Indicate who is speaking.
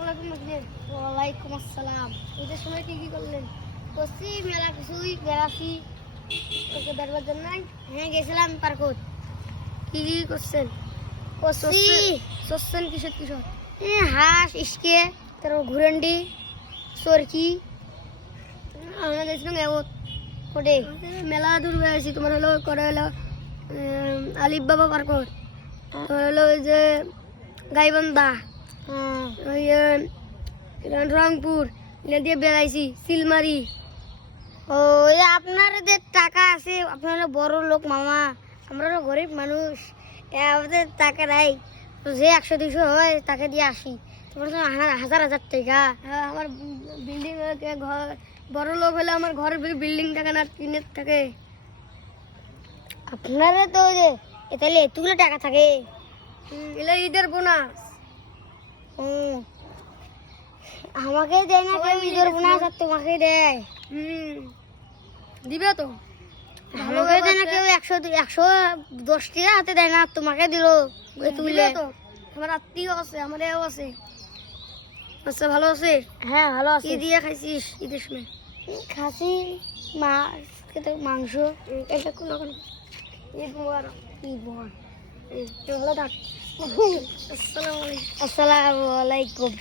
Speaker 1: মাসিদের ওয়ালাইকুম আসসালাম। ঈদের সময় কি কি করলেন? করছি মেলা কিছুই বেড়াছি ওকে বেরবার জন্য। হ্যাঁ গেছিলাম পার্কত। কি কি করছেন? করছি করছেন কিসের কিসের? হাঁস ইসকে তারপর ঘুরেন্ডি চরকি। আমরা গেছিলাম এমত কোটে। মেলা দূর হয়ে আছি তোমার হলো করে হলো আলিফ বাবা পার্কত। তোমার হলো ওই যে গাইবান্ধা। ওই রংপুর এটা দিয়ে বেড়াইছি সিলমারি ও আপনাদের টাকা আছে, আপনারা বড় লোক মামা, আমরা গরিব মানুষ। আমাদের টাকা নাই। যে একশো, দুশো হয়, তাকে দিয়ে আসি। তোমার হাজার হাজার টাকা। আমার বিল্ডিং ঘর, বড় লোক হলে আমার ঘরের বিল্ডিং থাকে না, টিনের থাকে। আপনারা তো ওই তাহলে এতগুলো টাকা থাকে। এলে ঈদের বোনাস। আমাকে দেয় না কেউ ঈদের বোনাস আর তোমাকে দেয়। হুম। দিবে তো। দেয় না কেউ একশো একশো দশ টাকা হাতে দেয় না তোমাকে দিল। তুলে তো। আমার আত্মীয় আছে আমার এও আছে। আচ্ছা ভালো আছে হ্যাঁ ভালো আছে। কি দিয়ে খাইছিস ঈদের সময়? খাসি মাছ মাংস এটা কোনো ঈদ মুবারক। ঈদ মুবারক। আসসালামু আলাইকুম।